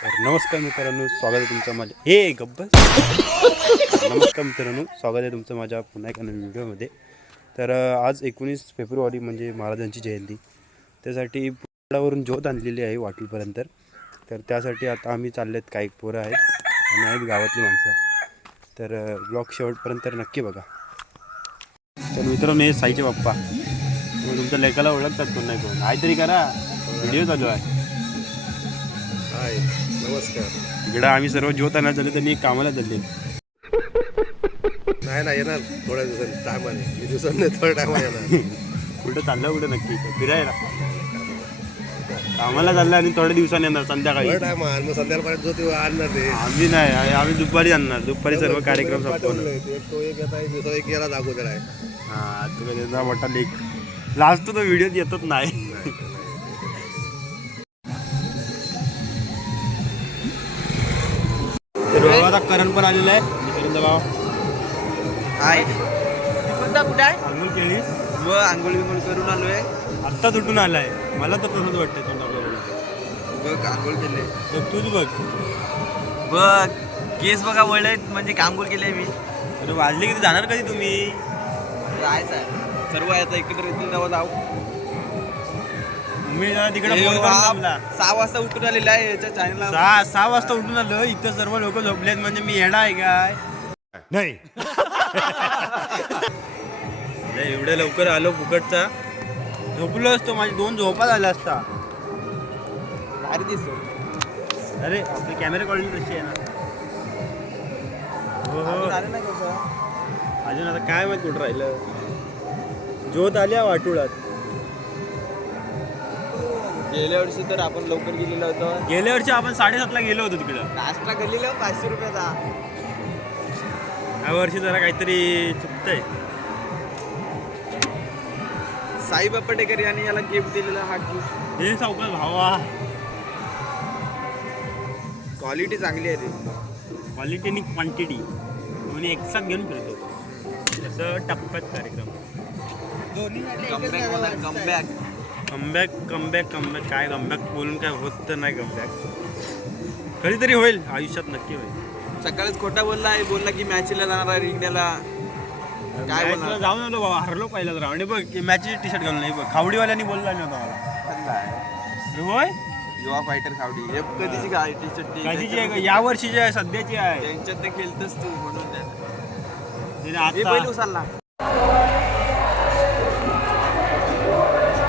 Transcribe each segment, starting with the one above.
तर नमस्कार मित्रांनो, स्वागत आहे तुमचं माझ्या नमस्कार मित्रांनो, स्वागत आहे तुमचं माझ्या पुन्हा एका नवीन व्हिडिओमध्ये. तर आज 19 फेब्रुवारी म्हणजे महाराजांची जयंती. त्यासाठी पुण्यावरून ज्योत आणलेली आहे वाटूपर्यंत. तर त्यासाठी आता आम्ही चाललेत, काही पोरं आहेत आणि आहेत गावातली माणसं. तर ब्लॉग शेवटपर्यंत नक्की बघा. तर मित्रांनो, हे साईचे बाप्पा. तुम्ही तुमच्या लेकाला ओळखतात कोण नाही कोण, काहीतरी करा, व्हिडिओ चालू आहे. हाय नमस्कार. इकडं आम्ही सर्व ज्योत आणायला चालले, तर मी कामाला चालले. नाही येणार थोड्या दिवसांनी टायमाने. मी दिवसांनी थोड्या टायमा येणार. कुठं चाललं, कुठं नक्की फिरायला कामाला चाललं आणि थोड्या दिवसांनी येणार संध्याकाळी. थोड्या टायमा मग संध्याकाळपर्यंत जो ते आणणार ते. आम्ही नाही, आम्ही दुपारी आणणार. दुपारी सर्व कार्यक्रम संपवणार. तो एक येत आहे, दुसरा एक याला दाखवलेला आहे. हा, तुला त्याचा मोठा लेख लास्ट तो व्हिडिओ येतच नाही. तर आता करण पण आलेला आहे. करण भाव हाय कोणता कुठे आहे आंघोळ केलीस? व आंघोळ बिंघोळ करून आलोय. आत्ता तुटून आलाय. मला तर तसंच वाटतंय तोंडाकडे. बघ आंघोळ केले. बघ तूच बघ. बघ केस बघा वळलेत, म्हणजे आंघोळ केले मी. अरे वाजले किती, जाणार कधी तुम्ही? जायचं आहे. सर्व आता एकत्र येतील तेव्हा जाऊ. मी तिकडे फोन करून 6 वाजता उठून आलेला आहे याच्या चॅनलला. 6 वाजता उठून आलो. इथं सर्व लोक झोपलेत, म्हणजे मी येणार आहे काय? नाही. एवढ्या लवकर आलो फुकटचा. झोपलो असतो, माझी 2 झोपा झाल्या असता. भारी दिसतो. अरे आपली कॅमेरा क्वालिटी कशी आहे ना. हो हो. झालं ना कसं. अजून आता काय माहित कुठं राहिलं. ज्योत आल्या वाटुळात. गेल्या वर्षी तर आपण लवकर गेलेलो होतो. गेल्या वर्षी आपण 7:30ला गेलो होतो तिकडं. नाश्ता केलेला 500 रुपयाचा. ह्या वर्षी जरा काहीतरी चुकतंय. साईबाबा टेकर यांनी याला गिफ्ट दिलेला. हा गिफ्ट हे सावकाश भावा. क्वालिटी चांगली आहे रे. क्वालिटी आणि क्वांटिटी दोन्ही एकसाथ घेऊन फिरतो. तसं टप्प्यात कार्यक्रम. कमबॅक कमबॅक काय कमबॅक बोलून काय होत तर नाही. कमबॅक कधीतरी होईल आयुष्यात, नक्की होईल. सकाळीच खोटा बोलला की मॅचला जाणार आहे रिंगण्याला. काय मॅचला बोलणार? जाऊन आलो बाबा, हरलो पहिल्याच राऊंड. बघ मॅचची टी शर्ट घालून नाही बघ. खावडीवाल्यांनी बोलला नव्हता मला. होय, युवा फायटर खावडी. हे कधीची टी शर्ट कधीची आहे? या वर्षीची आहे, सध्याची आहे. त्यांच्यात ते खेळतच तू म्हणून तिने हे आता बैल उचलला.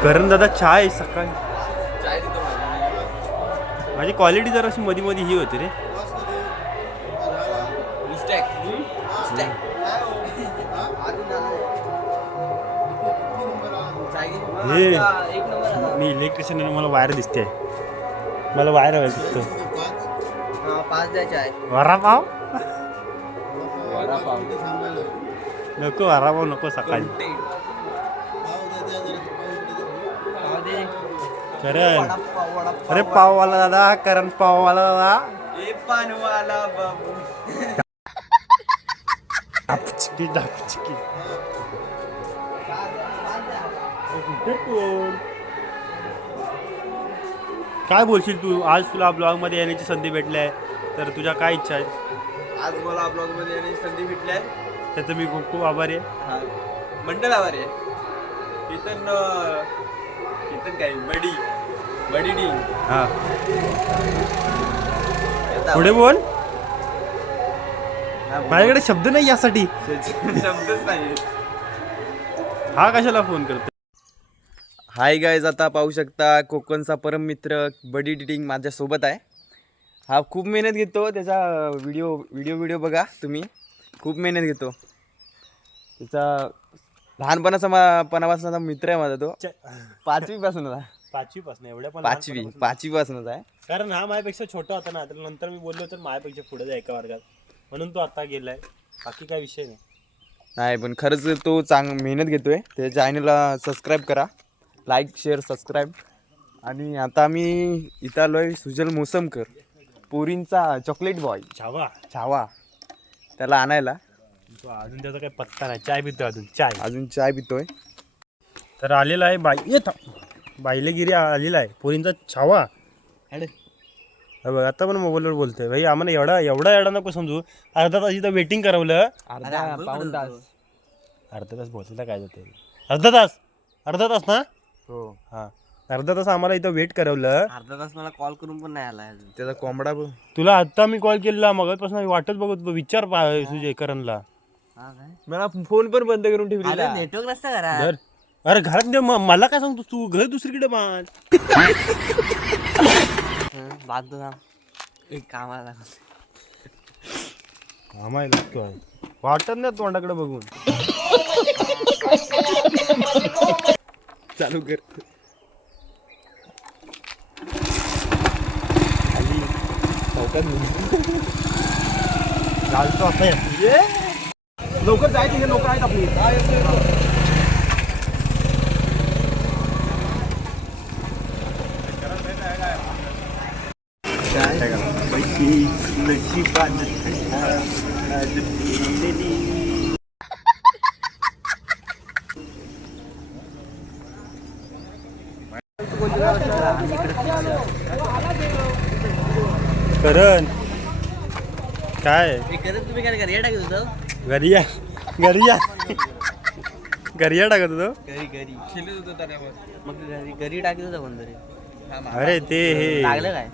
करण दादा चहा आहे सकाळी. चाय देतो मला. माझी क्वालिटी जरा अशी मध्ये मध्ये ही होती रे. हे मी इलेक्ट्रिशियन आहे, मला वायर दिसते. मला वायर हवे दिसतो. 5 द्यायचे आहे. वडापाव वडापाव नको, वडापाव नको सकाळी. करण अरे पाववाला दादा, करण पाववाला दादा. ए पानवाला बाबू. डापचिकी डापचिकी. काय बोलशील तू? आज तुला ब्लॉग मध्ये येण्याची संधी भेटली आहे, तर तुझ्या काय इच्छा आहे? आज मला ब्लॉग मध्ये येण्याची संधी भेटली आहे, त्याचं मी खूप खूप आभारी आहे. हा मंडळ आभारी आहे. कीर्तन काय बडी डी. हा पुढे बोल. माझ्याकडे शब्द नाही यासाठी. शब्दच नाही. हा कशाला फोन करतो? हाय गाईज, आता पाहू शकता कोकणचा परम मित्र बडी डिटिंग माझ्यासोबत आहे. हा खूप मेहनत घेतो. त्याचा व्हिडिओ बघा तुम्ही. खूप मेहनत घेतो. त्याचा लहानपणापासूनचा मित्र आहे माझा तो. 5वी पासून होता. 5वी पासून एवढ्या पण 5वी पासूनच आहे. कारण हा माझ्यापेक्षा छोटा होता ना. तर नंतर मी बोललो तर माझ्यापेक्षा पुढे जाय एका वर्गात, म्हणून तो आता गेलाय. बाकी काय विषय नाही. नाही पण खरंच तो मेहनत घेतोय. त्याच्या चॅनलला सबस्क्राईब करा. Like share subscribe. आणि आता आम्ही इथं आलो आहे सुजल मोसमकर, पोरींचा चॉकलेट बॉय छावा, त्याला आणायला. अजून त्याचा काही पत्ता नाही. चाय पितोय अजून चाय पितोय. तर आलेला आहे बाईलेगिरी आलेला आहे पोरींचा छावा. बघ आता पण मोबाईलवर बोलतोय भाई. आम्हाला एवढा एवढा नको समजू. अर्धा तास इथं वेटिंग करवलं. पाऊण तास. अर्धा तास बोलता काय जाते. अर्धा तास ना. हो हां अर्धा तास आम्हाला इथं वेट करवलं. अर्धा तास मला कॉल करून पण नाही आला त्याचा कोंबडा बघ. तुला आता मी कॉल केलेला मगापासून वाटच बघत विचार तुझे करणला. मला फोन पण बंद करून ठेवलेला. नेटवर्क नसतं घरात. अरे घरात मला काय सांगतो तू घर दुसरीकडे बांध. बांधतो ना एक कामाला आम्हाला लागतो आहे वाटत नाही तोंडाकडे बघून. चालू कर. घालतो आता लवकर जायचे हे लोक आहेत आपली. करण काय तुम्ही काय घरी टाकत होतो घरिया टाकत होतो. घरी खेळत होतो मग घरी टाकत होतं कोणतरी. अरे ते हे लागलं काय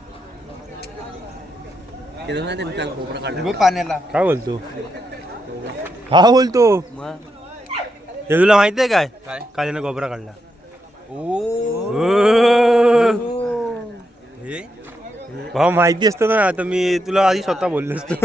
काल कोपरा काढला पाण्याला काय बोलतो हा बोलतो. मग हे तुला माहिती आहे काय काय कालीनं गोबरा काढला. हे भाऊ माहिती असतं ना आता मी तुला आधी स्वतः बोललो असतो.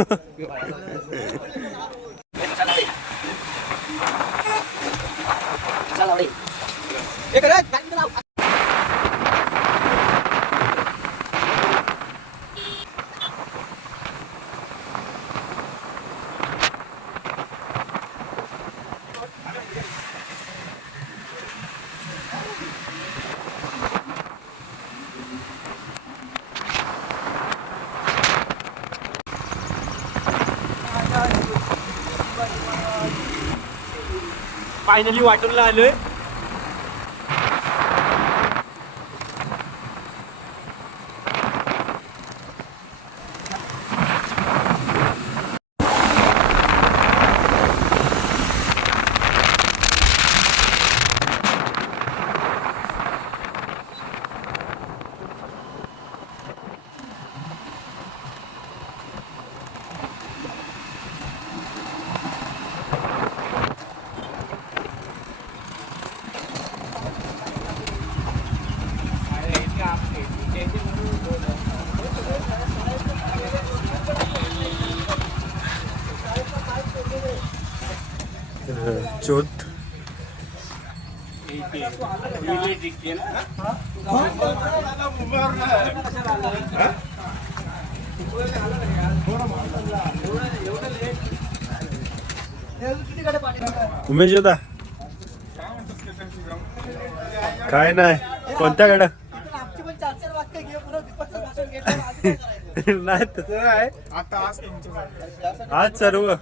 फायनली वाटूनला आलोय. चोत उमेश होता काय नाही कोणत्या गाड्या नाही तसं आहे आज सर्व.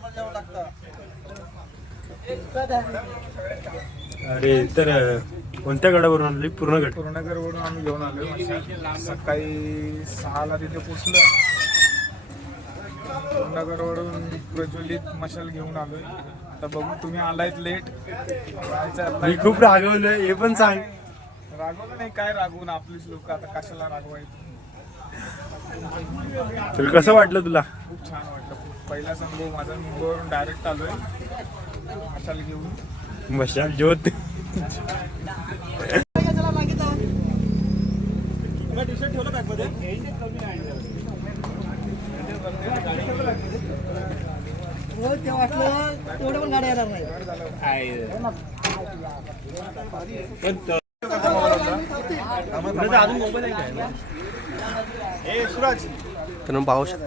अरे तर कोणत्या गडावरून आणली पूर्णगड पूर्णगडवरून आम्ही घेऊन आलो. सकाळी 6ला तिथे पोचलो. पूर्णगडवरून प्रज्वलित मशाल घेऊन आलोय. आता बघू तुम्ही आलायत लेट. मी खूप रागवलोय हे पण सांग. रागवलं नाही काय रागवून आपलीच लोक आता कशाला रागवायचं. तुला कसं वाटलं तुला. खूप छान वाटलं. पहिलाच अनुभव माझा. मुंबईवरून डायरेक्ट आलोय मशाल घेऊन. मशाल ज्योत तर पाहू शकता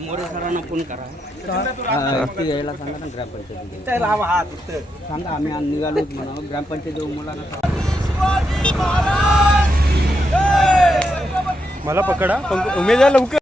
मोरे सरांना फोन करा ते यायला सांगा ना ग्रामपंचायत सांगा आम्ही निघालो म्हणून ग्रामपंचायत मुलांना. मला पकडा उमेश या लवकर.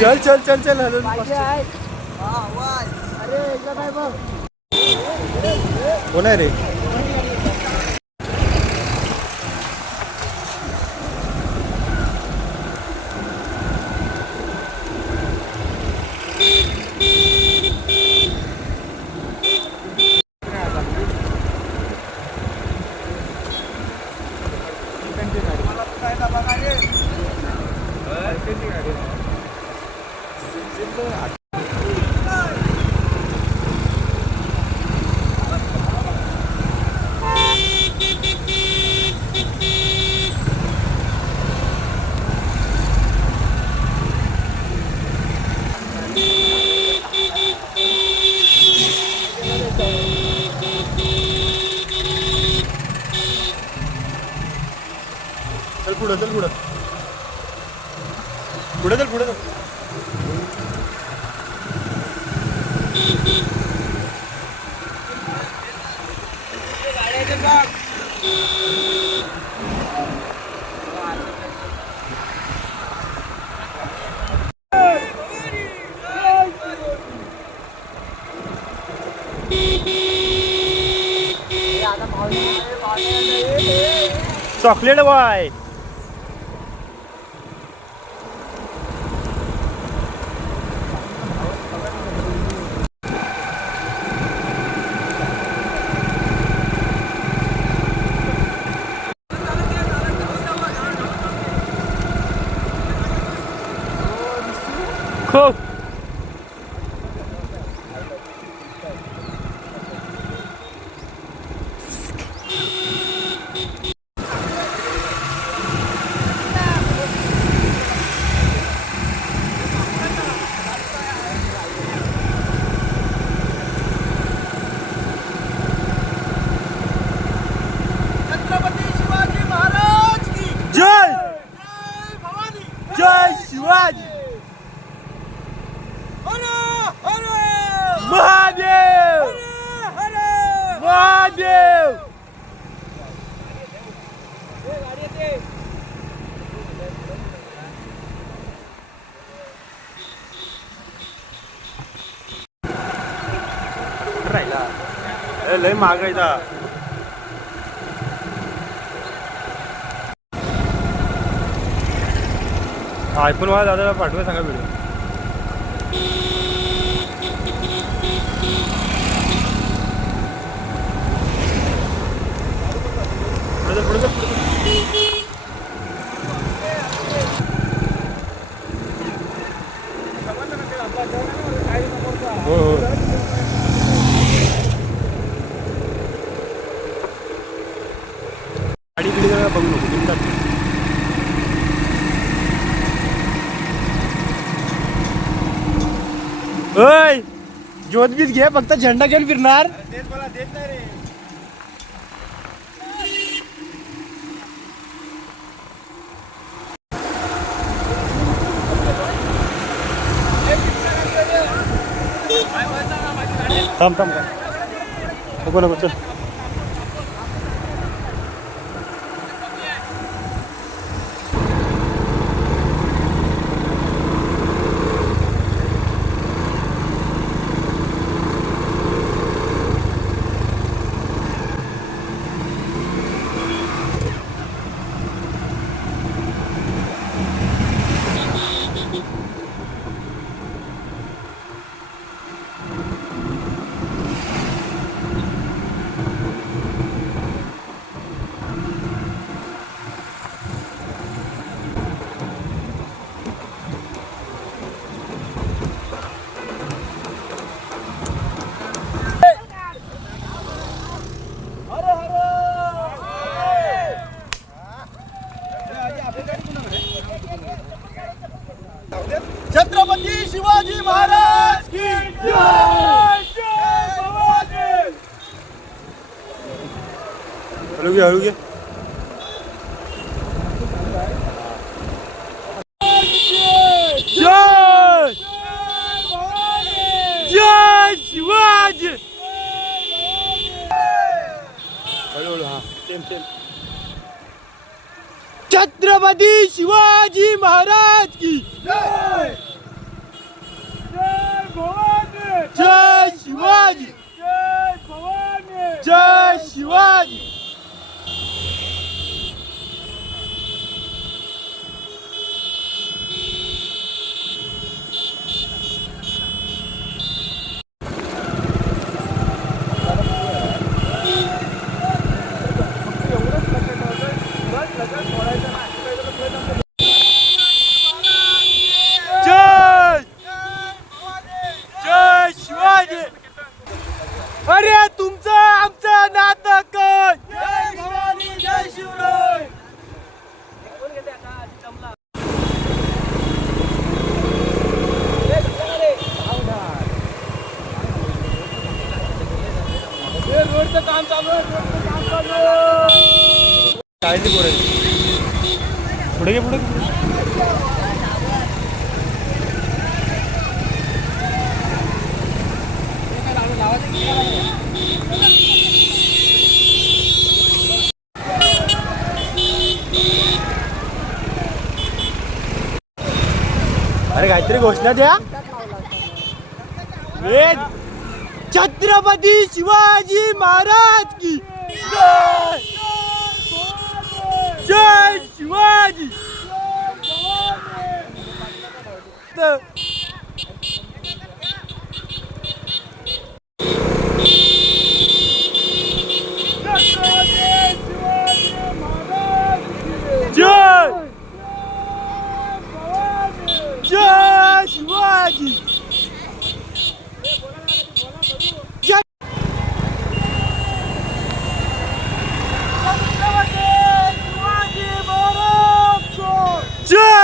चल चल चल चल हलून कोण आहे रे? चल पुढं चल पुढं पुढे चल पुढे चल. चॉकलेट बॉय खूप जय जय शिवाजी महादेव महादेव. लय मागायचा आयफोन वाला दादाला पाठवा सांगा व्हिडिओ. हो हो गाडी बिडी जरा बघू नको बिनधास्त. ओय ज्योतबीत घे फक्त झेंडा घेऊन फिरणार. थांब थांब नको नको चल. छत्रपती शिवाजी महाराज की हळू घे हळू घे. जय जय शिवाजी. हळूहळू हा सेम सेम. छत्रपती शिवाजी महाराज की जय भवानी, जय शिवाजी, जय भवानी. जय शिवाजी. जय जय शिवाजी. अरे तुमचं आमचं नातं काय. जय भवानी, जय शिवराय. रोडचं काम चालू आहे, रोडचं काम चालू आहे. काळजी पुढे पुढे घे पुढे अरे काहीतरी घोषणा द्या. छत्रपती शिवाजी महाराज की जय. जय शिवाजी. जय जय शिवाजी. जय जय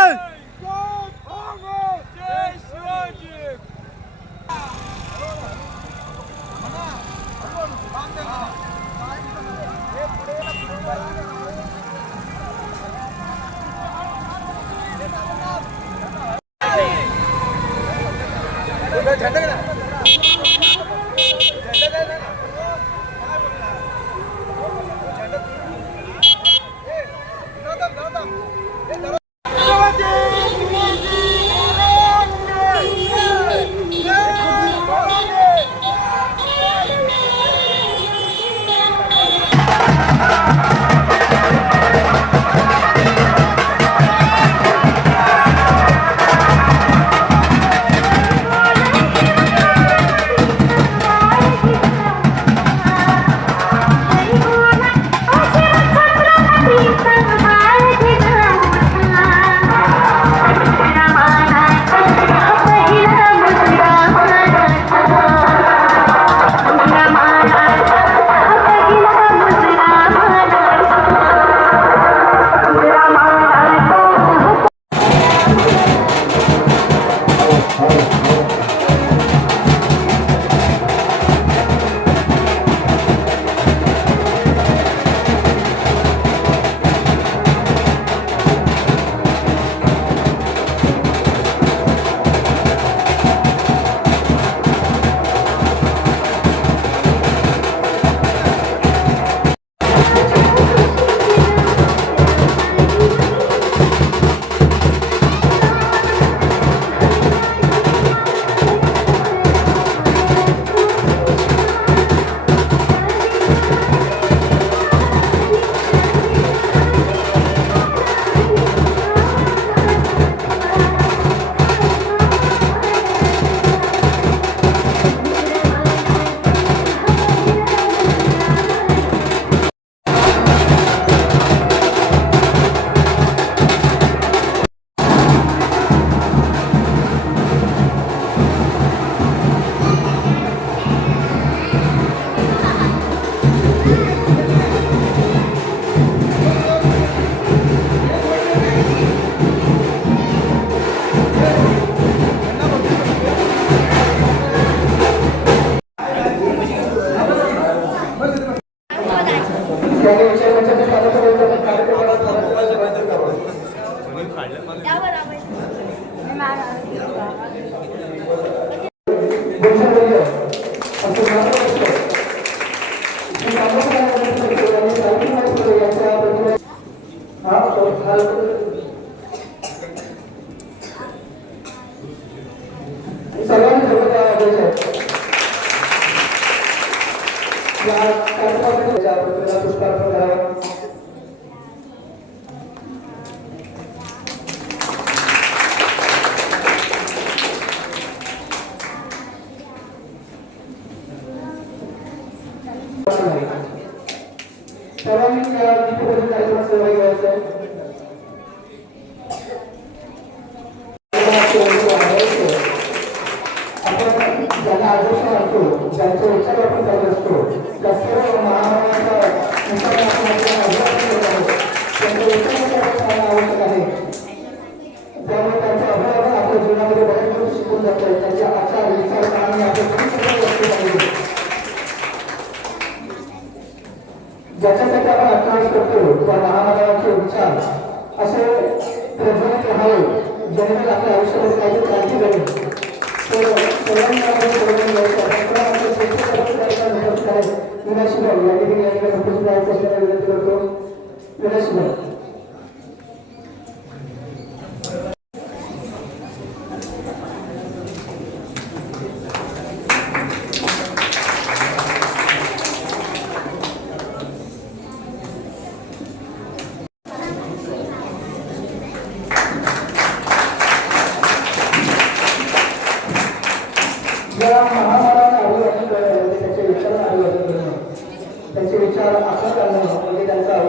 हा सर्वांनी सोबत आदेश आहे या कार्यक्रमाच्या पुष्पार्पण करावं. सर्वांनी या दीपप्रज्वलन कार्यक्रमात सहभागी व्हायचं आहे. आपण ज्यांना आदर्श मानतो, ज्यांचे विचार आपण करत असतो, त्या सर्व महामानवांचा विचार आपण आपल्या अभिवादन करत आहोत. त्यांचे विचार आपण आवश्यक आहे. त्यामुळे त्यांचा अभिवादन आपल्या जीवनामध्ये बऱ्याच गोष्टी शिकून जातात. त्यांचे आचार विचार प्रमाणे आपण वस्तू पाहिजे. ज्याच्यासाठी आपण अभ्यास करतो त्या महामानवाचे विचार असे प्रज्वलित राहावे, जेणेकरून आपल्या आयुष्यामध्ये काहीतरी क्रांती घडेल. तर सर्वांनी आपण सर्वांनी विनाशिभाऊ या ठिकाणी या ठिकाणी उपस्थित राहायचं असल्याने विनंती करतो. विनाशिभाऊ या महामानवाला अभिवादन करणं, त्याचे विचारांना अभिवादन करणं, त्यांचे विचार आत्मसात करणं म्हणजे त्यांचा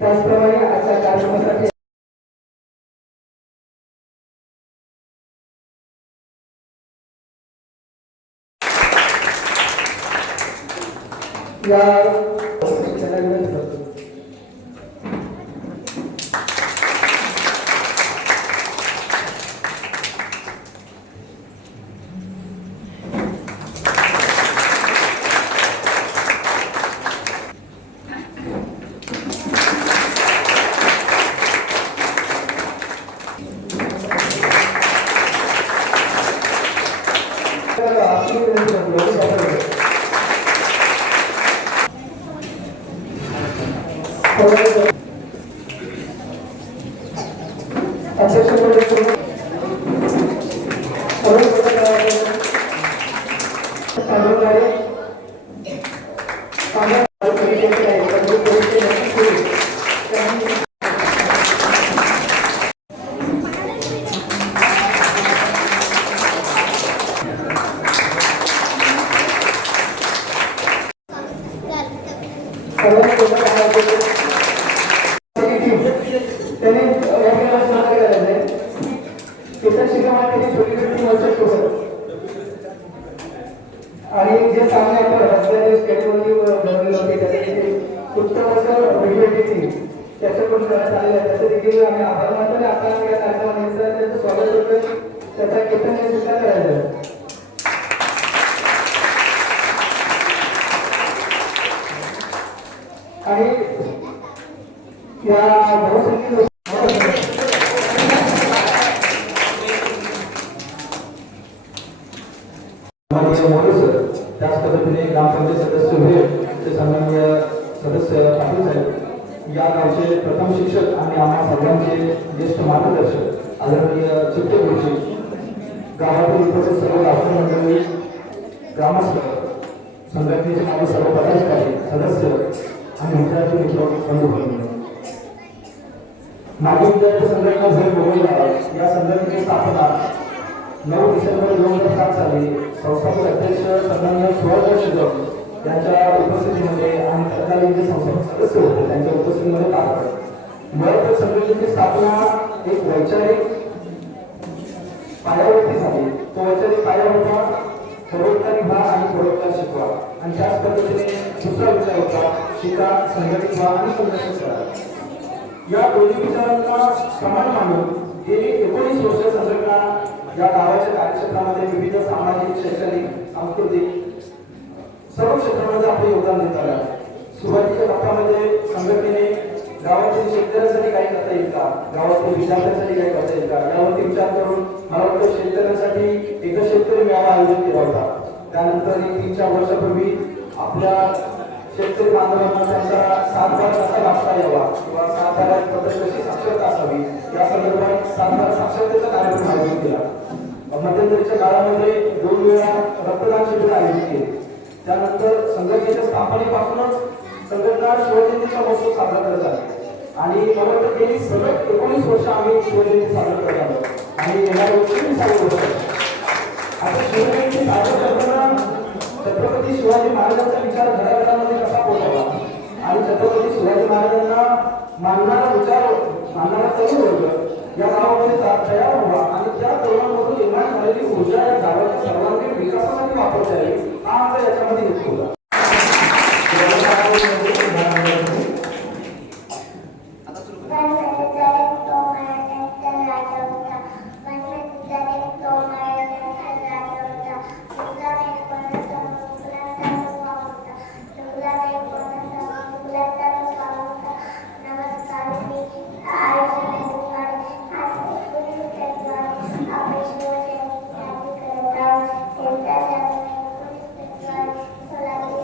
त्याचप्रमाणे आजच्या कार्यक्रमासाठी या आणि जे सामने आपण रस्त्याने स्टेटवरती बनवले होते त्याचे उत्तम असं व्हिडिओ एडिटिंग त्याचं पण करण्यात आलेलं आहे. त्याचं देखील आम्ही आभार मानतो आणि आता आम्ही या कार्यक्रमानिमित्त त्याचं स्वागत करतोय. त्याचा केतन सुद्धा करायचं आणि या बहुसंख्य त्याच पद्धतीने ग्रामपंचायत सदस्य होते ते सन्माननीय सदस्य पाटील साहेब या गावचे प्रथम शिक्षक आणि आम्हा सर्वांचे ज्येष्ठ मार्गदर्शक आदरणीय चित्ते गुरुजी गावातील उपस्थित सर्व राष्ट्र मंडळी ग्रामस्थ संघटनेचे माझे सर्व पदाधिकारी सदस्य आणि विद्यार्थी मित्र बंधू माजी विद्यार्थी संघटना झेड मुंबईला या संघटनेची स्थापना 9 डिसेंबर 2007 साली संस्थापक अध्यक्ष सन्माननीय सुवर्ण शिवम यांच्या उपस्थितीमध्ये आणि तत्कालीन जे संस्थापक सदस्य होते त्यांच्या उपस्थितीमध्ये पार पडली. मुळात संघटनेची स्थापना एक वैचारिक पायावरती झाली. तो वैचारिक पाया होता परोपकारी व्हा आणि परोपकार शिकवा आणि त्याच पद्धतीने दुसरा विचार होता शिका संघटित व्हा आणि संघर्ष करा. या दोन्ही विचारांना समान मानून गेली 19 वर्ष संघटना या गावाच्या कार्यक्षेत्रामध्ये विविध सामाजिक शैक्षणिक सांस्कृतिक सर्व क्षेत्रामध्ये आपले योगदान देत आले. सुरुवातीच्या टप्प्यामध्ये संघटनेने गावातील शेतकऱ्यांसाठी काही करता येईल का, गावातील विद्यार्थ्यांसाठी काही करता येईल का यावरती विचार करून मला वाटतं शेतकऱ्यांसाठी एक शेतकरी मेळावा आयोजित केला होता. त्यानंतर 3-4 वर्षापूर्वी आपल्या शेतकरी बांधवांना त्यांचा 7 बार कसा गाठता यावा किंवा 7 बाराबद्दल कशी साक्षरता असावी या संदर्भात 7 बार साक्षरतेचा कार्यक्रम आयोजित केला. मध्यंतरीच्या काळामध्ये 2 वेळा रक्तदान शिबिर आयोजित केले. त्यानंतर संघटनेच्या स्थापनेपासूनच संघटना शिवजयंतीचा महोत्सव साजरा करत आहे आणि मला वाटतं गेली सलग 19 वर्ष आम्ही शिवजयंती साजरा करत आहोत आणि येणाऱ्या वर्षी 20 वर्ष. आता शिवजयंती साजरा करताना छत्रपती शिवाजी महाराजांचा विचार घराघरामध्ये कसा पोहोचवला आणि छत्रपती शिवाजी महाराजांना मानणारा विचार मानणारा तरुण वर्ग या गावामध्ये तयार व्हावा आणि त्या तरुणांमधून निर्माण झालेली ऊर्जा या गावाच्या सर्वांगीण विकासासाठी वापरता येईल हा आमचा याच्यामध्ये हेतू होता. Solar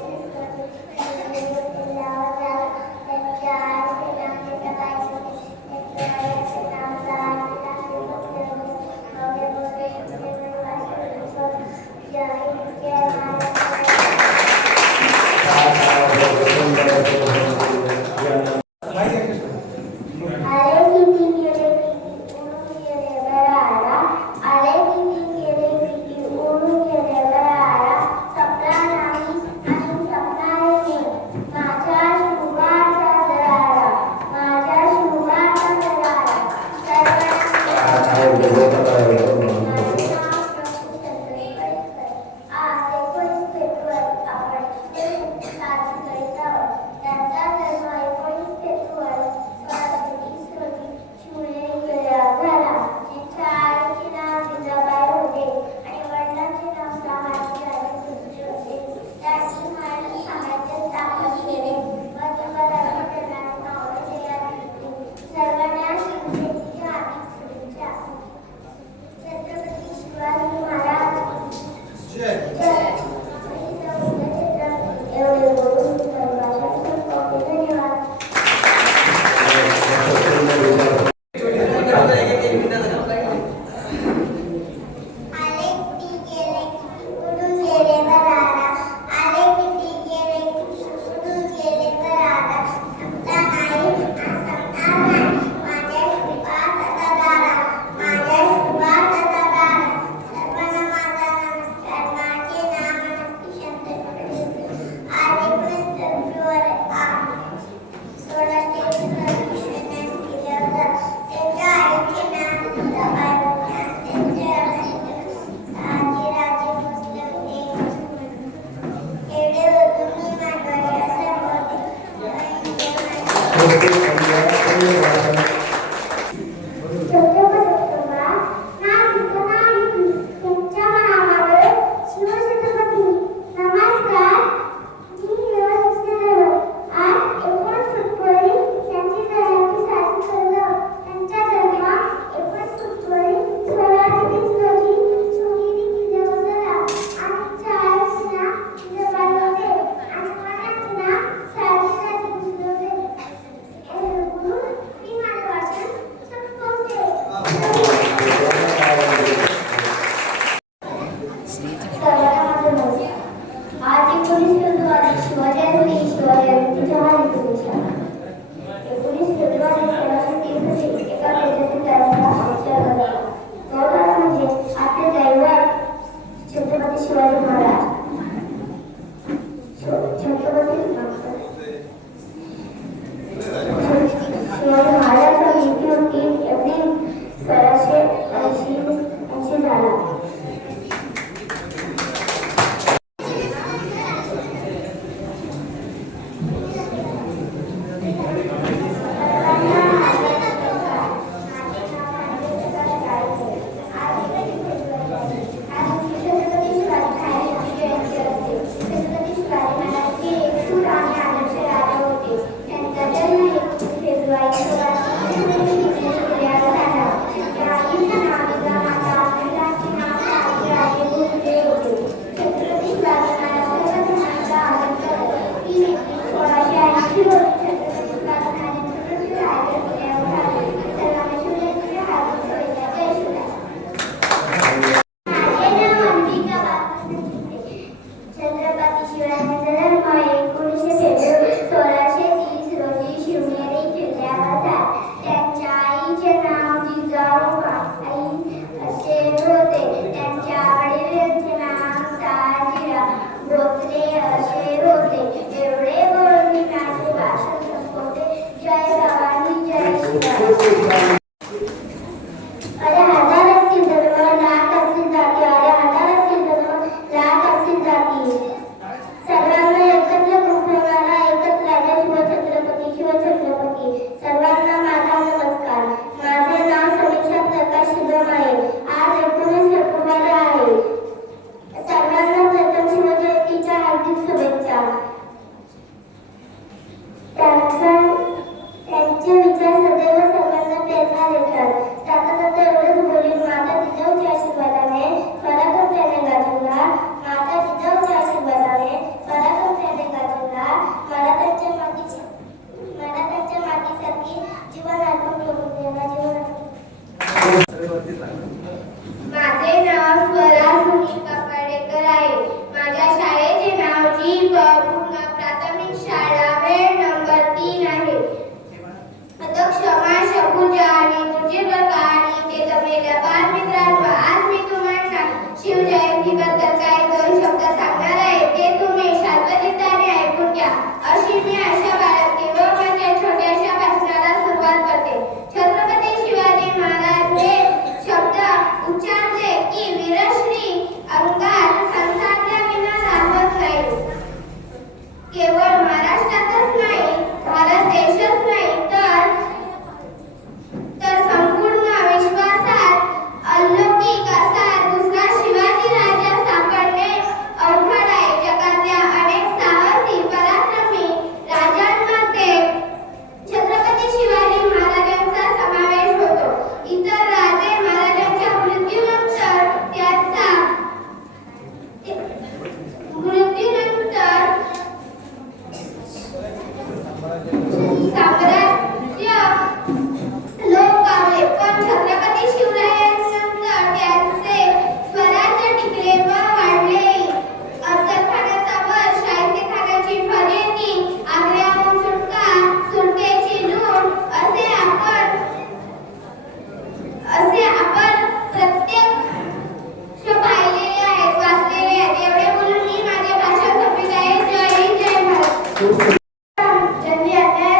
ज्यांनी अध्याय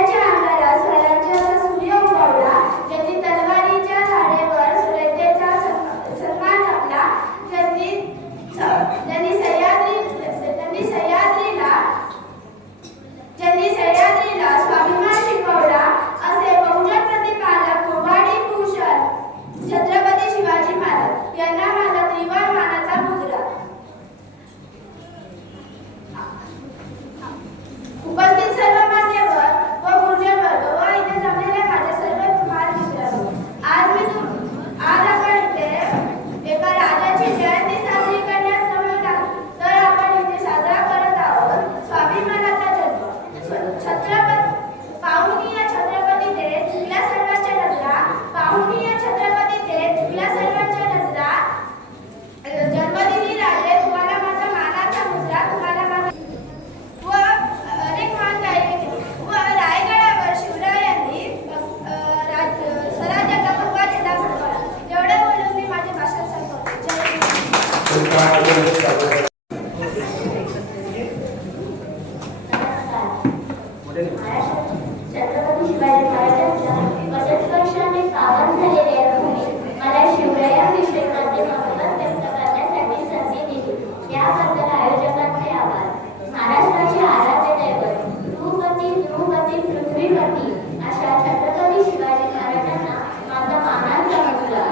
छत्रपती शिवाजी महाराजांच्या पदस्पर्शाने पावन झालेल्या भूमी मला शिवरायांविषयी माझे मनोगत व्यक्त करण्यासाठी संधी दिली याबद्दल आयोजकांचे आभार. महाराष्ट्राचे आराध्य दैवत भूपती ध्रुवपती पृथ्वीपती अशा छत्रपती शिवाजी महाराजांना माझा मानाचा मुलगा.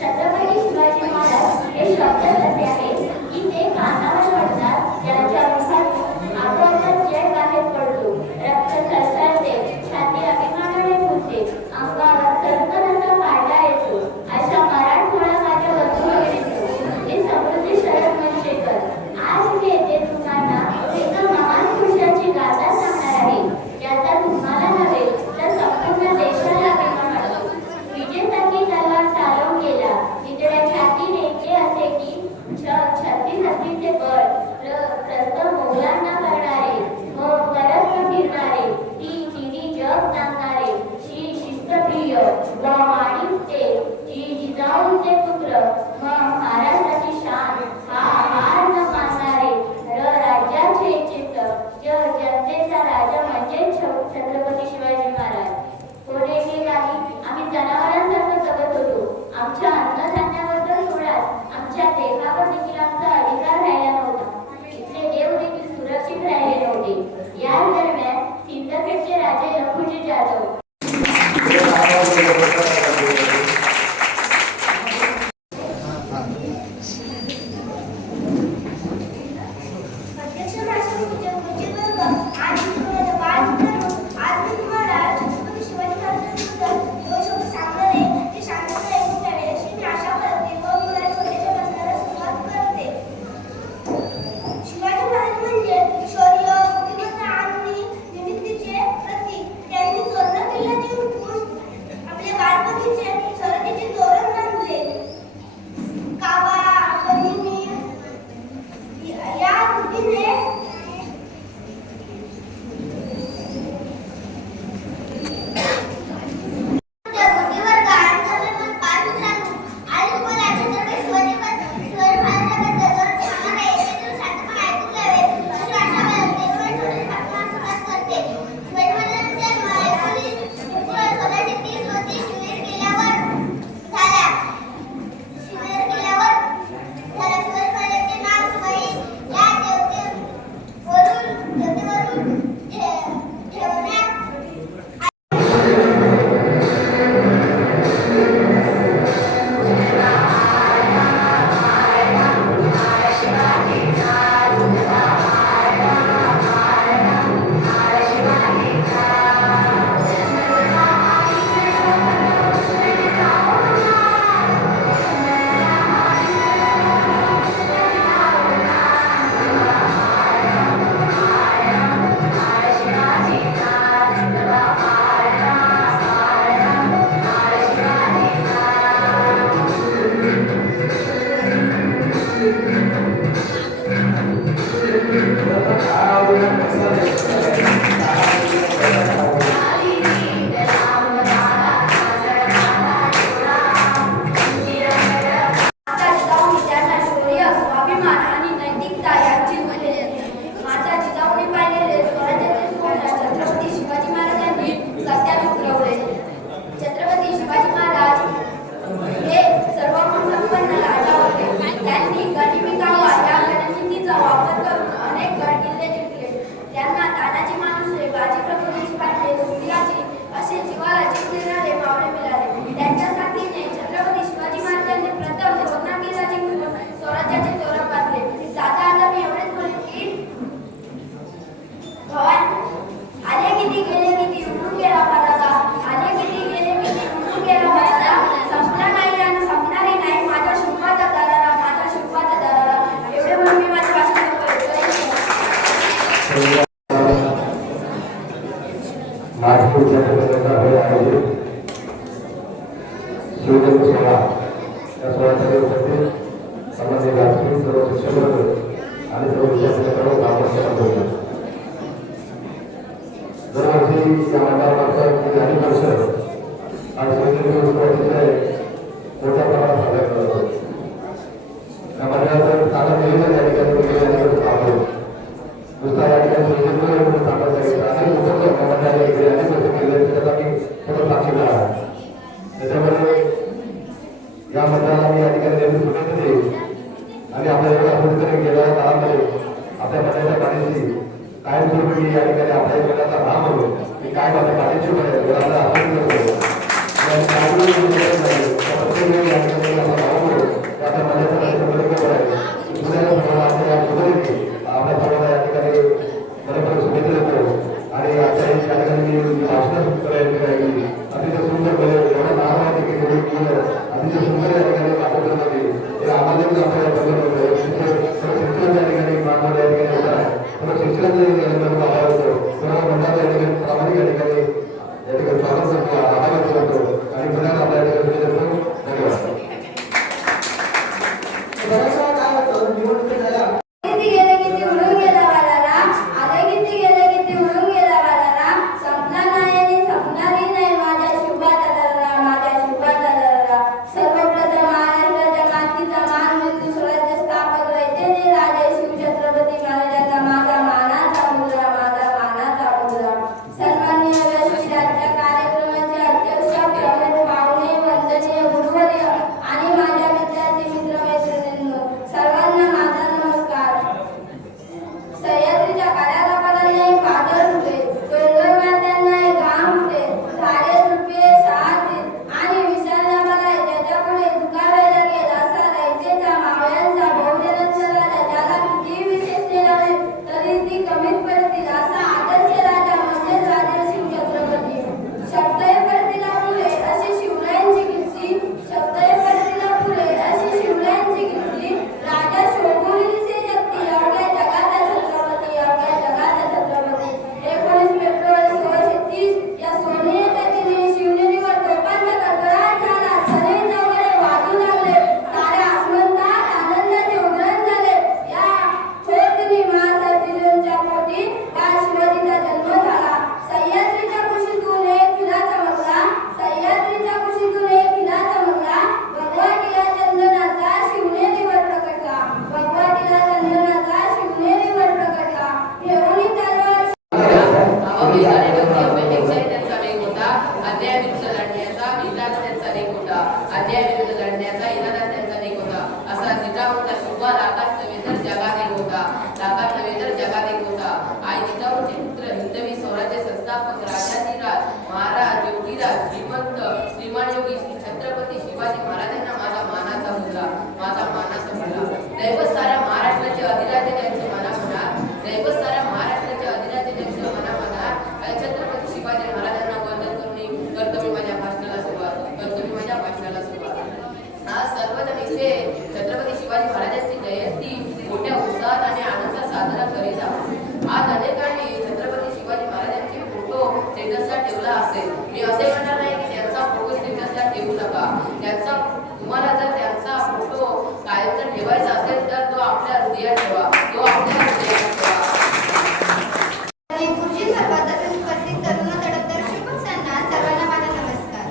छत्रपती शिवाजी महाराज हे शब्द असे आहेत की ते कानावर पडतात त्यांच्या मुखातून आपोआपच जय बाहेर पडतो. रक्त सरसरते, छाती अभिमानाने फुलते, अंगावर तरतरचा काढला येतो. अशा मराठमोळा माझ्या वधूवर येतो हे समृद्धी शरद मनशेकर. आज मी येथे तुम्हाला एका महान पुरुषाची गाथा सांगणार आहे ज्याचा तुम्हाला नव्हे तर संपूर्ण देशाला अभिमान वाटतो. विजेसारखी तलवार चालवून गेला तिकडे छातीने जे असे की 36 हत्तीचे बळ प्रस्तव मोगलांना करणारे व परत फिरणारे ती चिनी जग सांगणारे शिस्तप्रिय व माणिकते जिजाऊचे पुत्र व महाराष्ट्राची शान हा हार न मानणारे राज्याचे चित्त जनतेचा राजा म्हणजे छत्रपती शिवाजी महाराज. पुढे हे काही आम्ही जनावरांसारखं जगत होतो. आमच्या अन्नधान्याबद्दल सोडाच आमच्या देहावर देखील आमचा अधिकार राहिला नव्हता. इथले देव देखील सुरक्षित राहिले नव्हते. या दरम्यान सिंदखेडचे राजे लखुजी जाधव नुसता या ठिकाणी काय माझ्या पाठीशी आपला आपण करतो आता आपल्या या ठिकाणी बरोबर शुभेच्छा देतो आणि आता या ठिकाणी भाषण करायची अतिशय सुंदर एवढा नाव आहे की अतिशय सुंदर या ठिकाणी कार्यक्रमामध्ये हे आम्हाला आपल्या शिक्षण या ठिकाणी मानव या ठिकाणी होत आहे तर शिक्षणाचा आभार होतो सर्व मंडळाचा या ठिकाणी प्रामाणिक या ठिकाणी स्वागत करतो आभार करतो आणि पुन्हा आपल्या या ठिकाणी देतो धन्यवाद. किती गेले किती उडून गेला वालाला आले किती गेले किती उडून गेला वालाला संपला नाही आणि संपणारही नाही माझ्या शुभादाराला माझ्या शुभादाराला सर्वप्रथम महाराष्ट्राच्या मातीचा मान मृत्यू स्वराज्य स्थापक वैद्यने राजे शिवछत्रपती महाराजांचा माझा मानाचा मुद्रा माझा मानाचा मुद्रा सन्माननीय व्यासपीठाच्या कार्यक्रमाचे अध्यक्ष प्रमुख पाहुणे वंदनीय गुरुवर्य आणि माझ्या विद्यार्थी मित्र मैत्रिणींनो सर्वांना माझा नमस्कार. सह्याद्रीच्या कार्यालयाने पादर फुटे डोंगर मात्यांना घाम फुटे झाडे झुडपे शहातील आणि विशाल मला ज्याच्या पुढे झुकावायला गेला असा रयतेचा मावळ्यांचा बहुजनांचा राजा ज्याला किती विशेषणे लावले तरी ती कमीत पडतील असा आदर्श राजा म्हणजेच राजा शिवछत्रपती. शब्दही पडतीला पुरे अशी शिवरायांची कीर्ती शब्दही पडतीला पुरे अशी शिवरायांची कीर्ती राजा शोभुनी से जगती अवघ्या जगाचा छत्रपती अवघ्या जगाचा छत्रपती. 19 फेब्रुवारी 1630 या सोनेच्या दिनी शिवनेरीवर तोफांचा कडकडाट झाला सनई चौघडे वाजू लागले साऱ्या आसमंतात आनंदाचे उधळण झाले. या थोर दिनी महासाहेबांच्या पोटी त्या शिवाजीचा जन्म झाला. सह्याद्रीच्या कुशीतून एक हिरा चमकला सह्याद्रीच्या कुशीतून एक हिरा चमकला भगवा टिळा चंदनाचा शिवनेरीवर प्रकटला भगवा टिळा चंदनाचा शिवनेरीवर प्रकटला. घेऊन तलवार भावविधाने डोके अपेक्षाही त्यांचा वेग होता. अन्यायाविरुद्ध लढण्याचा विधान त्यांचा वेग होता. अन्यायाविरुद्ध लढण्याचा इरादा त्यांचा वेग होता. असा जिजाऊचा शुभा लाखात नव्हे तर जगात एक होता. लाखात नव्हे तर जगात एक होता. आई जिजाऊचे पुत्र हिंदवी स्वराज्य संस्थापक राजाधिराज महाराज योगीराज श्रीमंत श्रीमान योगी श्री छत्रपती शिवाजी महाराजांना माझा मानाचा मुद्रा माझा मानाचा मुद्रा. दैवत साऱ्या महाराष्ट्राचे अधिराज्य त्यांचे मना म्हणा दैवत साऱ्या महाराष्ट्राचे अधिराज्य त्यांचे मना म्हणा. छत्रपती शिवाजी महाराजांना वंदन करून करतो मी माझ्या भाषणाला सुरुवात करतो मी माझ्या भाषणाला सुरुवात. आज सर्वजण इथे छत्रपती शिवाजी महाराजांची जयंती मोठ्या उत्साहात आणि आनंदात साजरा करीत आहोत. आज अनेकांनी छत्रपती शिवाजी महाराजांचे फोटो स्टेटसला ठेवला असेल. मी असे म्हणणार नाही की त्यांचा फोटो स्टेटसला ठेवू नका. त्यांचा तुम्हाला जर त्यांचा फोटो कायम जर ठेवायचा असेल तर तो आपल्या हृदयात ठेवा तो आपल्या हृदयात ठेवा. पूज्य सर्वात उपस्थित तरुण तडफदार शुभेच्छांना सर्वांना माझा नमस्कार.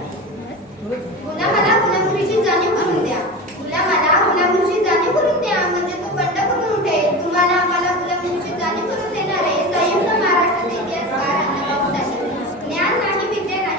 गुन्हा गुन्हामुळीची जाणीव करून द्या गुन्हामुळीची जाणीव करून द्या म्हणजे तो बंड करून उठेल. तुम्हाला आम्हाला गुन्हामुळीची जाणीव करून देणारे संयुक्त महाराष्ट्राचे इतिहासकार अण्णाभाऊ साठे. ज्ञान नाही विद्या नाही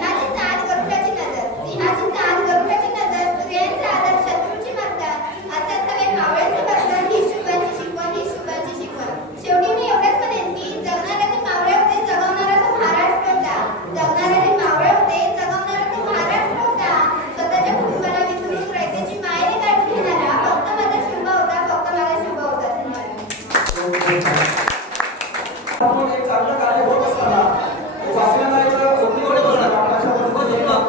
सिंहाची चाल गरुडाची नजर सूर्यांचा आदर शत्रूची मर्दा असा सगळे मावळ्यांचे वर्तन ही शुभाची शिकवण. शेवटी मी एवढंच म्हणेन की जगणारे ते मावळे होते जगवणारा तो महाराष्ट्र होता. जगणारे ते मावळे होते जगवणारा तो महाराष्ट्र होता. स्वतःच्या कुटुंबाला विसरून रयतेची मायेने काढून घेणारा फक्त माझा शुभ होता फक्त माझा शुभ होता. धन्यवाद. आपण एक चांगलं कार्य होत असताना आपल्याला एक सोपीकडे बसणार अशा पद्धतीने आपण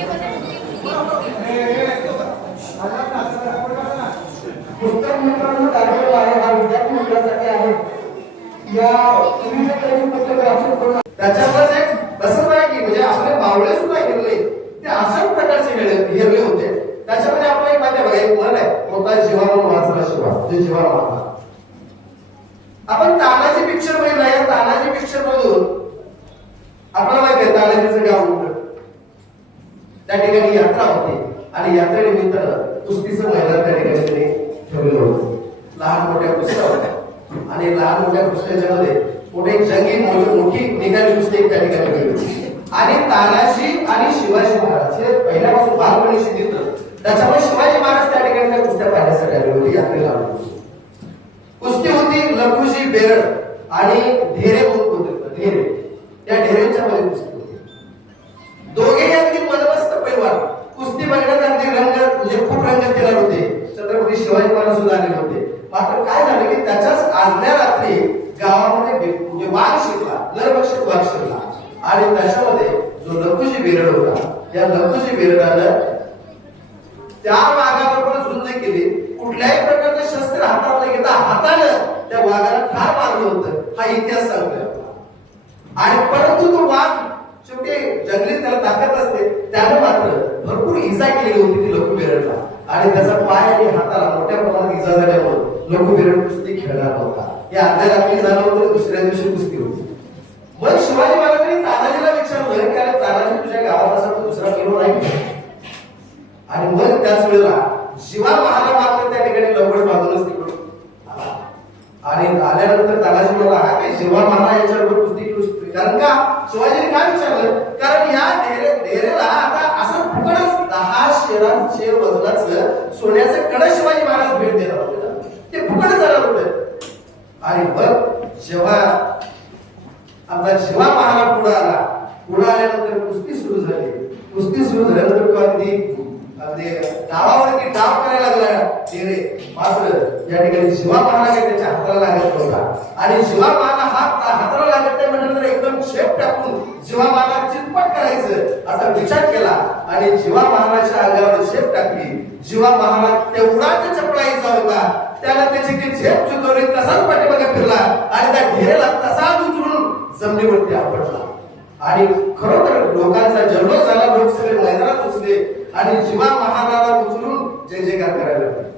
सर्वांच्या मुलगी पुस्तक मित्रांनो कार्यक्रम आहे हा विद्यार्थी मित्रांसाठी आहे. या तुम्ही जे काही पुस्तक वाचन करून त्याच्यावरच एक बसत आहे की म्हणजे आपले मावळे सुद्धा हिरले ते अशाच प्रकारचे हिरले होते. त्याच्यामध्ये आपलं एक माहिती बघा एक मन आहे कोणता जीवाला वाचला शिवा जे जीवाला वाचला. आपण तानाजी पिक्चर बघितला. या तानाजी पिक्चर मधून आपल्याला माहिती आहे तानाजीचं गाव होतं. त्या ठिकाणी यात्रा होती आणि यात्रेनिमित्तानं कुस्तीचं मैदान त्या ठिकाणी त्यांनी ठेवलेलं होतं. लहान मोठ्या कुस्त्या होत्या आणि लहान मोठ्या कुस्त्याच्या मध्ये मोठी जंगी मोठी निघाली कुस्ती त्या ठिकाणी केली होती. आणि तानाजी आणि शिवाजी महाराज हे पहिल्यापासून बालपणीशी मित्र. त्याच्यामुळे शिवाजी महाराज त्या ठिकाणी त्या कुस्त्या पाहण्यासाठी आले होते. यात्रेला आले होते. कुस्ती होती लखुजी बेरड आणि ढेरे म्हणून होते. ढेरे त्या ढेरेच्या मध्ये कुस्ती होती. दोघेही अगदी मनमस्त पैलवान. कुस्ती बघण्यात अगदी रंग म्हणजे खूप रंगत केला होते. छत्रपती शिवाजी महाराज सुद्धा आलेले होते. मात्र काय झालं की त्याच्याच आदल्या रात्री गावामध्ये म्हणजे वाघ शिरला. नरभक्षक वाघ शिरला आणि त्याच्यामध्ये जो लखुजी बेरड होता त्या लखुजी बेरडानं त्या वाघाबरोबर झुंज केली. कुठल्याही प्रकारचं शस्त्र हातात न घेता हातानं त्या वाघाला ठार मारलं होतं. हा इतिहास सांगतोय. आणि परंतु तो वाघ शेवटी जंगलीत त्याला ताकद असते. त्यानं मात्र भरपूर इजा केलेली होती ती लखू बेरडला आणि त्याचा पाय आणि हाताला मोठ्या प्रमाणात इजा झाल्यामुळे लखू बेरड कुस्ती खेळणार नव्हता. हे आदल्या रात्री झालं होतं. दुसऱ्या दिवशी कुस्ती होती. मग शिवाजी महाराजांनी तानाजीला विचारलं की अरे तानाजी तुझ्या गावात असा तो दुसरा किलो नाही. आणि मग त्याच वेळेला शिवा महाराज मात्र त्या ठिकाणी लवकर बाजूलाच तिकडून आला. आणि आल्यानंतर तानाजी म्हणाला हा काही शिवा महाराज याच्याबरोबर कुस्ती करू शकतो. कारण का शिवाजीने काय विचारलं कारण या ढेरेला आता असं फुकटच 10 शेर वजनाचं सोन्याचं कडं शिवाजी महाराज भेट देणार होते. ते फुकट जाणार होते. आणि मग जेव्हा आपला शिवा महाराज पुढे आला. पुढे आल्यानंतर कुस्ती सुरू झाली. कुस्ती सुरू झाल्यानंतर तो अगदी डावावरती डाव करायला लागला ढेरे. मात्र या ठिकाणी शिवा महाराज त्याच्या हाताला लागत नव्हता आणि शिवा महाराज हाताला लागत नाही म्हटलं एकदम शेप टाकून शिवा महाराज चितपट करायचं असा विचार केला आणि शिवा महाराजच्या अंगावर शेप टाकली. शिवा महाराज तेवढाच चपळाईचा होता. त्याला त्याची ती झेप चुकवली. तसाच पाठीमागे फिरला आणि त्या ढेरेला तसाच उचलून जमिनीवरती आपटला. आणि खरोखर लोकांचा जल्लोष झाला. लोक सगळे मैदानात घुसले आणि शिवा महाराजाला उचलून जय जयकार करायला लागले.